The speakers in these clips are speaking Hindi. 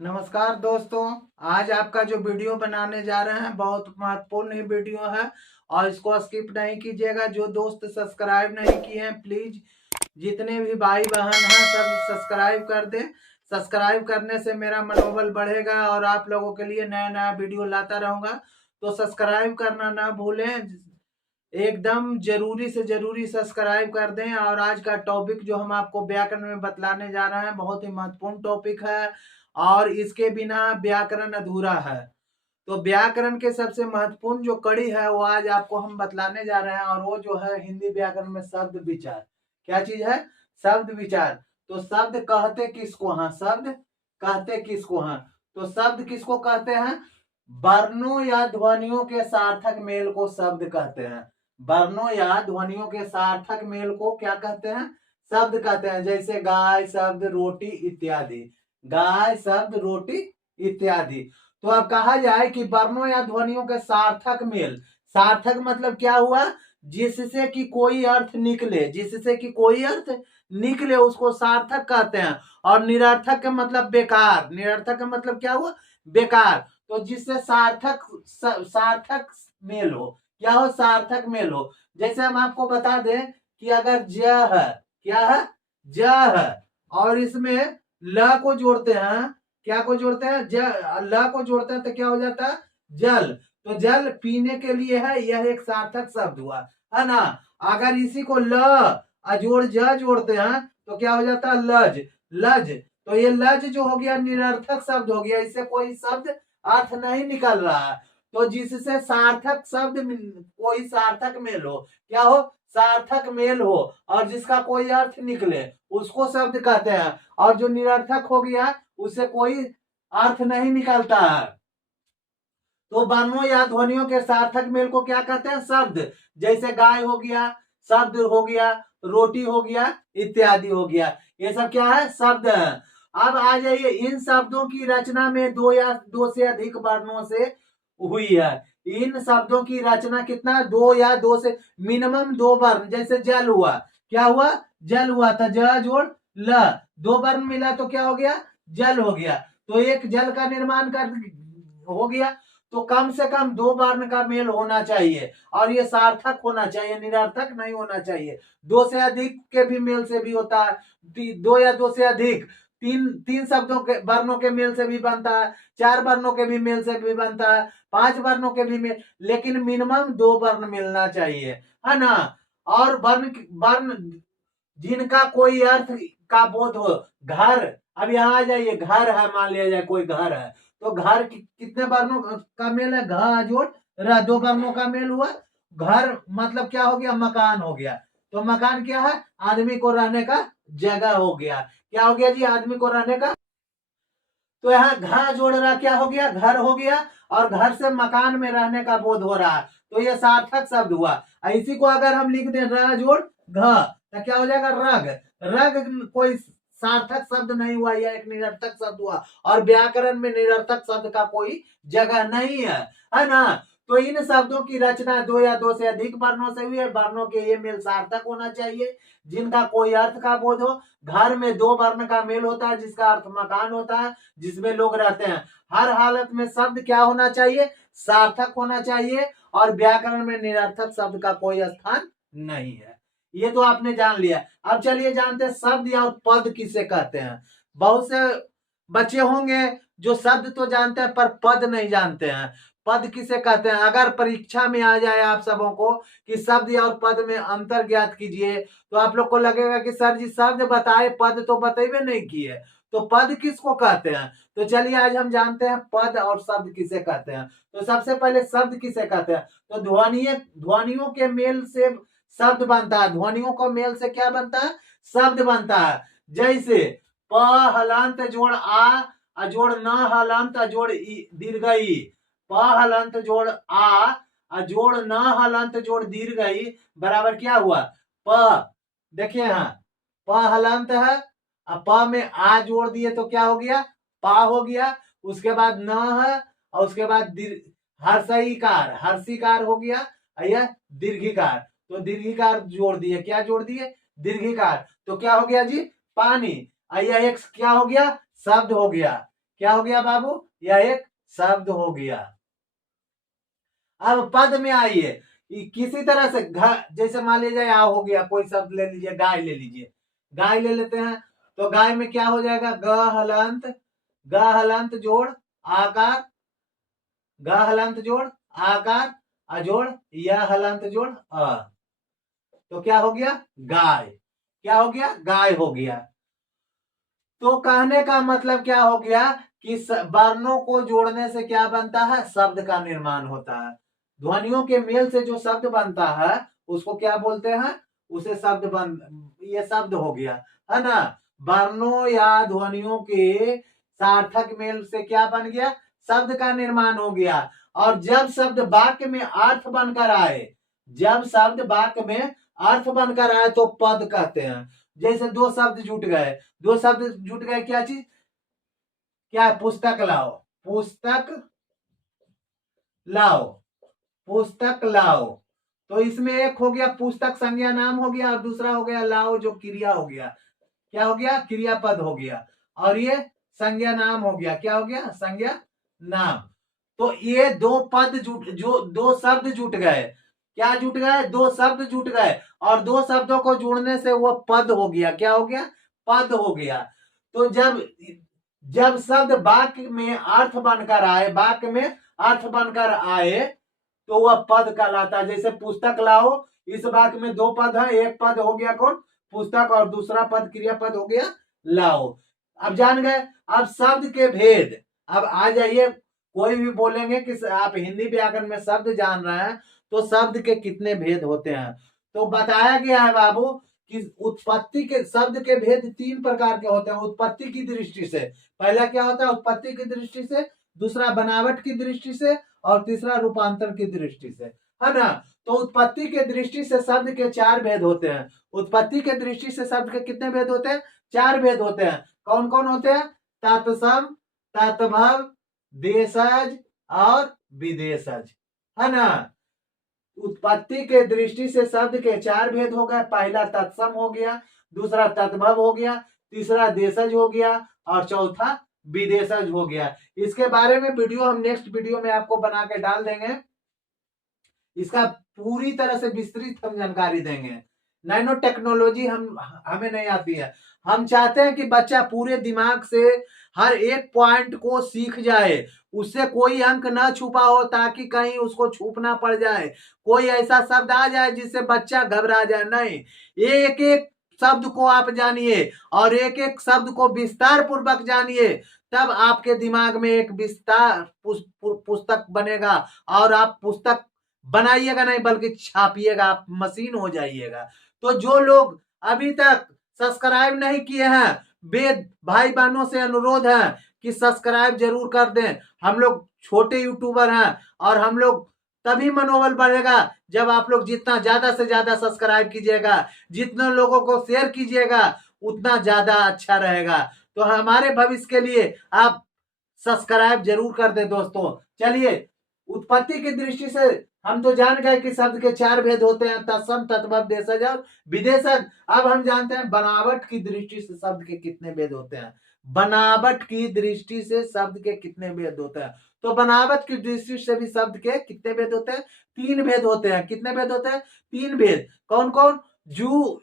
नमस्कार दोस्तों। आज आपका जो वीडियो बनाने जा रहे हैं बहुत महत्वपूर्ण ही वीडियो है और इसको स्किप नहीं कीजिएगा। जो दोस्त सब्सक्राइब नहीं किए हैं प्लीज जितने भी भाई बहन हैं सब सब्सक्राइब कर दें। सब्सक्राइब करने से मेरा मनोबल बढ़ेगा और आप लोगों के लिए नया नया वीडियो लाता रहूंगा, तो सब्सक्राइब करना ना भूलें। एकदम जरूरी से जरूरी सब्सक्राइब कर दें। और आज का टॉपिक जो हम आपको व्याकरण में बतलाने जा रहे हैं बहुत ही महत्वपूर्ण टॉपिक है और इसके बिना व्याकरण अधूरा है। तो व्याकरण के सबसे महत्वपूर्ण जो कड़ी है वो आज आपको हम बतलाने जा रहे हैं और वो जो है हिंदी व्याकरण में शब्द विचार। क्या चीज है? शब्द विचार। तो शब्द कहते किसको हैं? शब्द कहते किसको हैं? तो शब्द किसको कहते हैं? वर्णों या ध्वनियों के सार्थक मेल को शब्द कहते हैं। वर्णों या ध्वनियों के सार्थक मेल को क्या कहते हैं? शब्द कहते हैं। जैसे गाय शब्द रोटी इत्यादि। गाय शब्द रोटी इत्यादि। तो अब कहा जाए कि वर्णों या ध्वनियों के सार्थक मेल। सार्थक मतलब क्या हुआ? जिससे कि कोई अर्थ निकले, जिससे कि कोई अर्थ निकले उसको सार्थक कहते हैं। और निरर्थक का मतलब बेकार। निरर्थक का मतलब क्या हुआ? बेकार। तो जिससे सार्थक सार्थक मेल हो। क्या हो? सार्थक मेल हो। जैसे हम आपको बता दें कि अगर ज है, क्या है? ज है और इसमें ल को जोड़ते हैं। क्या को जोड़ते हैं? ल को जोड़ते हैं तो क्या हो जाता है? जल। तो जल पीने के लिए है, यह एक सार्थक शब्द हुआ, है ना। अगर इसी को ल अजोड़ ज जोड़ते हैं तो क्या हो जाता है? लज। लज। तो ये लज जो हो गया निरर्थक शब्द हो गया, इससे कोई शब्द अर्थ नहीं निकल रहा है। तो जिससे सार्थक शब्द कोई सार्थक मेल हो, क्या हो? सार्थक मेल हो और जिसका कोई अर्थ निकले उसको शब्द कहते हैं। और जो निरर्थक हो गया उससे कोई अर्थ नहीं निकलता है। तो वर्णों या ध्वनियों के सार्थक मेल को क्या कहते हैं? शब्द। जैसे गाय हो गया, शब्द हो गया, रोटी हो गया इत्यादि हो गया, ये सब क्या है? शब्द है। अब आ जाइए, इन शब्दों की रचना में दो या दो से अधिक वर्णों से हुई है। इन शब्दों की रचना कितना? दो या दो से मिनिमम दो वर्ण। जैसे जल हुआ, क्या हुआ? जल हुआ था, ज जोड़ ल, दो वर्ण मिला तो क्या हो गया? जल हो गया। तो एक जल का निर्माण कर हो गया। तो कम से कम दो वर्ण का मेल होना चाहिए और ये सार्थक होना चाहिए, निरर्थक नहीं होना चाहिए। दो से अधिक के भी मेल से भी होता है, दो या दो से अधिक, तीन तीन शब्दों के वर्णों के मेल से भी बनता है, चार वर्णों के भी मेल से भी बनता है, पांच वर्णों के भी मेल, लेकिन मिनिमम दो वर्ण मिलना चाहिए, है ना। और वर्ण वर्ण जिनका कोई अर्थ का बोध हो। घर, अब यहाँ आ जाइए, घर है, मान लिया जाए कोई घर है, तो घर कितने वर्णों का मेल है? घ जोड़ र, दो वर्णों का मेल हुआ। घर मतलब क्या हो गया? मकान हो गया। तो मकान क्या है? आदमी को रहने का जगह हो गया। क्या हो गया जी? आदमी को रहने का। तो यहाँ घ जोड़ रहा, क्या हो गया? घर हो गया। और घर से मकान में रहने का बोध हो रहा है, तो यह सार्थक शब्द हुआ। इसी को अगर हम लिख दें र जोड़ घ, तो क्या हो जाएगा? रग। रग कोई सार्थक शब्द नहीं हुआ, यह एक निरर्थक शब्द हुआ। और व्याकरण में निरर्थक शब्द का कोई जगह नहीं है ना। तो इन शब्दों की रचना दो या दो से अधिक वर्णों से हुई है। वर्णों के ये मेल सार्थक होना चाहिए जिनका कोई अर्थ का बोध हो। घर में दो वर्ण का मेल होता है जिसका अर्थ मकान होता है, जिसमें लोग रहते हैं। हर हालत में शब्द क्या होना चाहिए? सार्थक होना चाहिए। और व्याकरण में निरर्थक शब्द का कोई स्थान नहीं है। ये तो आपने जान लिया। अब चलिए जानते हैं शब्द या पद किसे कहते हैं। बहुत से बच्चे होंगे जो शब्द तो जानते हैं पर पद नहीं जानते हैं। पद किसे कहते हैं? अगर परीक्षा में आ जाए आप सबों को कि शब्द और पद में अंतर ज्ञात कीजिए, तो आप लोग को लगेगा कि सर जी शब्द बताए, पद तो बतेबे नहीं किए, तो पद किसको कहते हैं? तो चलिए आज हम जानते हैं पद और शब्द किसे कहते हैं। तो सबसे पहले शब्द किसे कहते हैं? तो ध्वनियों के मेल से शब्द बनता है। ध्वनियों को मेल से क्या बनता है? शब्द बनता है। जैसे प हलांत जोड़ आ अजोड़ न हलांत अजोड़ दीर्घ ई, प हलंत जोड़ आ अजोड़ न हलंत जोड़ दीर्घ ई बराबर क्या हुआ? प। देखिए यहाँ प हलंत है, प में आ जोड़ दिए तो क्या हो गया? पा हो गया। उसके बाद न है और उसके बाद हर्षईकार, हर्षिकार हो गया। यह दीर्घिकार, तो दीर्घिकार जोड़ दिए, क्या जोड़ दिए? दीर्घिकार। तो क्या हो गया जी? पानी। यह एक क्या हो गया? शब्द हो गया। क्या हो गया बाबू, यह एक शब्द हो गया। अब पद में आइए, किसी तरह से जैसे मान लीजिए आ हो गया, कोई शब्द ले लीजिए, गाय ले लीजिए, गाय ले लेते हैं, तो गाय में क्या हो जाएगा, ग हलंत जोड़ आकार, ग हलंत जोड़ आकार अजोड़ यह हलंत जोड़ अ, तो क्या हो गया, गाय। क्या हो गया, गाय हो गया। तो कहने का मतलब क्या हो गया कि वर्णों को जोड़ने से क्या बनता है, शब्द का निर्माण होता है। ध्वनियों के मेल से जो शब्द बनता है उसको क्या बोलते हैं, उसे शब्द बन, ये शब्द हो गया, है ना। वर्णों या ध्वनियों के सार्थक मेल से क्या बन गया, शब्द का निर्माण हो गया। और जब शब्द वाक्य में अर्थ बनकर आए, जब शब्द वाक्य में अर्थ बनकर आए तो पद कहते हैं। जैसे दो शब्द जुट गए, दो शब्द जुट गए, क्या चीज, क्या है, पुस्तक लाओ, पुस्तक लाओ, पुस्तक लाओ। तो इसमें एक हो गया पुस्तक संज्ञा नाम हो गया, और दूसरा हो गया लाओ जो क्रिया हो गया, क्या हो गया, क्रियापद हो गया। और ये संज्ञा नाम हो गया, क्या हो गया, संज्ञा नाम। तो ये दो पद जुट, जो दो शब्द जुट गए, क्या जुट गए, दो शब्द जुट गए, और दो शब्दों को जोड़ने से वो पद हो गया, क्या हो गया, पद हो गया। तो जब जब शब्द वाक्य में अर्थ बनकर आए, वाक्य में अर्थ बनकर आए तो वह पद कहलाता है। जैसे पुस्तक लाओ, इस वाक्य में दो पद है, एक पद हो गया कौन, पुस्तक, और दूसरा पद क्रियापद हो गया लाओ। अब जान गए। अब शब्द के भेद, अब आ जाइए, कोई भी बोलेंगे कि आप हिंदी व्याकरण में शब्द जान रहे हैं, तो शब्द के कितने भेद होते हैं। तो बताया गया है बाबू कि उत्पत्ति के, शब्द के भेद तीन प्रकार के होते हैं उत्पत्ति की दृष्टि से। पहला क्या होता है, उत्पत्ति की दृष्टि से, दूसरा बनावट की दृष्टि से, और तीसरा रूपांतर की दृष्टि से, है ना। तो उत्पत्ति के दृष्टि से शब्द के चार भेद होते हैं। उत्पत्ति के दृष्टि से शब्द के कितने भेद होते हैं, चार भेद होते हैं। कौन कौन होते हैं, तत्सम, तत्भव, देशज और विदेशज, है ना। उत्पत्ति के दृष्टि से शब्द के चार भेद हो गए। पहला तत्सम हो गया, दूसरा तत्भव हो गया, तीसरा देशज हो गया, और चौथा विदेशज हो गया। इसके बारे में वीडियो हम नेक्स्ट वीडियो में आपको बना के डाल देंगे। इसका पूरी तरह से विस्तृत हम जानकारी देंगे। नैनो टेक्नोलॉजी हमें नहीं आती है। हम चाहते हैं कि बच्चा पूरे दिमाग से हर एक पॉइंट को सीख जाए, उससे कोई अंक ना छुपा हो, ताकि कहीं उसको छुपना पड़ जाए, कोई ऐसा शब्द आ जाए जिससे बच्चा घबरा जाए। नहीं, एक एक शब्द को आप जानिए, और एक एक शब्द को विस्तार पूर्वक जानिए, तब आपके दिमाग में एक विस्तार पुस्तक बनेगा, और आप पुस्तक बनाइएगा नहीं बल्कि छापिएगा, आप मशीन हो जाइएगा। तो जो लोग अभी तक सब्सक्राइब नहीं किए हैं, वे भाई बहनों से अनुरोध है कि सब्सक्राइब जरूर कर दें। हम लोग छोटे यूट्यूबर हैं, और हम लोग तभी मनोबल बढ़ेगा जब आप लोग जितना ज्यादा से ज्यादा सब्सक्राइब कीजिएगा, जितने लोगों को शेयर कीजिएगा, उतना ज्यादा अच्छा रहेगा। तो हमारे भविष्य के लिए आप सब्सक्राइब जरूर कर दे दोस्तों। चलिए, उत्पत्ति की दृष्टि से हम तो जान गए कि शब्द के चार भेद होते हैं, तत्सम, तत्भव, देशज और विदेशज। अब हम जानते हैं बनावट की दृष्टि से शब्द के कितने भेद होते हैं। बनावट की दृष्टि से शब्द के कितने भेद होते हैं, तो बनावट की दृष्टि से भी शब्द के कितने भेद होते हैं, तीन भेद होते हैं। कितने भेद होते हैं, तीन भेद। कौन कौन, जू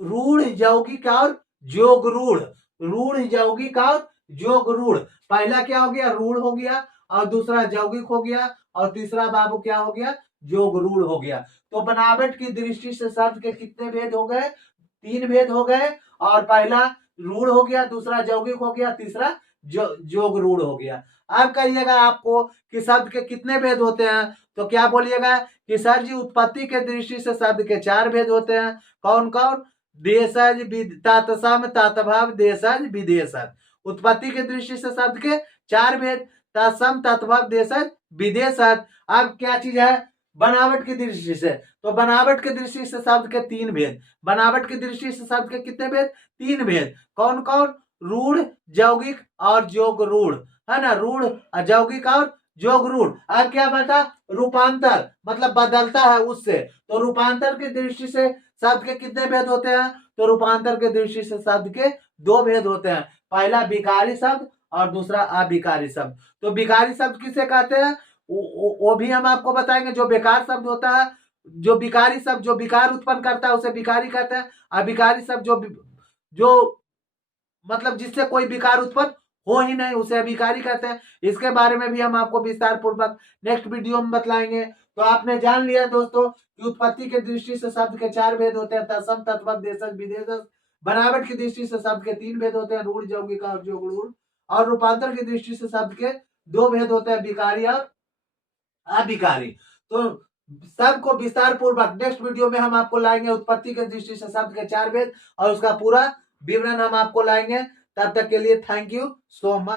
रूढ़, यौगिक और जोग रूढ़, रूढ़, यौगिक और जोग रूढ़। पहला क्या हो गया, रूढ़ हो गया, और दूसरा यौगिक हो गया, और तीसरा बाबू क्या हो गया, जोग रूढ़ हो गया। तो बनावट की दृष्टि से शब्द के कितने भेद हो गए, तीन भेद हो गए। और पहला रूढ़ हो गया, दूसरा यौगिक हो गया, तीसरा जोग रूढ़ हो गया। अब कहिएगा आपको कि शब्द के कितने भेद होते हैं, तो क्या बोलिएगा कि सर जी उत्पत्ति के दृष्टि से शब्द के चार भेद होते हैं। कौन कौन, देशज, तत्सम, तत्भव, देशज, विदेशज। उत्पत्ति की दृष्टि से शब्द के चार भेद, तत्सम, तत्भव, देशज, विदेशज। अब क्या चीज है, बनावट की दृष्टि से, तो बनावट की दृष्टि से शब्द के तीन भेद। बनावट की दृष्टि से शब्द के कितने भेद, तीन भेद। कौन कौन, रूढ़, यौगिक और जोग रूढ़, है ना। रूढ़, यौगिक और जोग रूढ़। अब क्या बता, रूपांतर, मतलब बदलता है उससे। तो रूपांतर की दृष्टि से शब्द के कितने भेद होते हैं, तो रूपांतर की दृष्टि से शब्द के दो भेद होते हैं। पहला विकारी शब्द, और दूसरा अभिकारी शब्द। तो विकारी शब्द किसे कहते हैं वो भी हम आपको बताएंगे। जो बेकार शब्द होता है, जो विकारी शब्द जो विकार उत्पन्न करता है उसे विकारी कहते हैं। अभिकारी शब्द जो मतलब जिससे कोई विकार उत्पन्न हो ही नहीं उसे अभिकारी कहते हैं। इसके बारे में भी हम आपको विस्तार पूर्वक नेक्स्ट वीडियो में बतलाएंगे। तो आपने जान लिया दोस्तों कि उत्पत्ति के दृष्टि से शब्द के 4 भेद होते हैं, तत्सम, तद्भव, देशज, विदेशज। बनावट की दृष्टि से शब्द के 3 भेद होते हैं, रूढ़, यौगिक और जोगुण। और रूपांतर की दृष्टि से शब्द के 2 भेद होते हैं, विकारी और अभिकारी। तो सबको विस्तार पूर्वक नेक्स्ट वीडियो में हम आपको लाएंगे। उत्पत्ति के दृष्टि से शब्द के 4 भेद और उसका पूरा विवरण हम आपको लाएंगे। तब तक के लिए थैंक यू सो मच।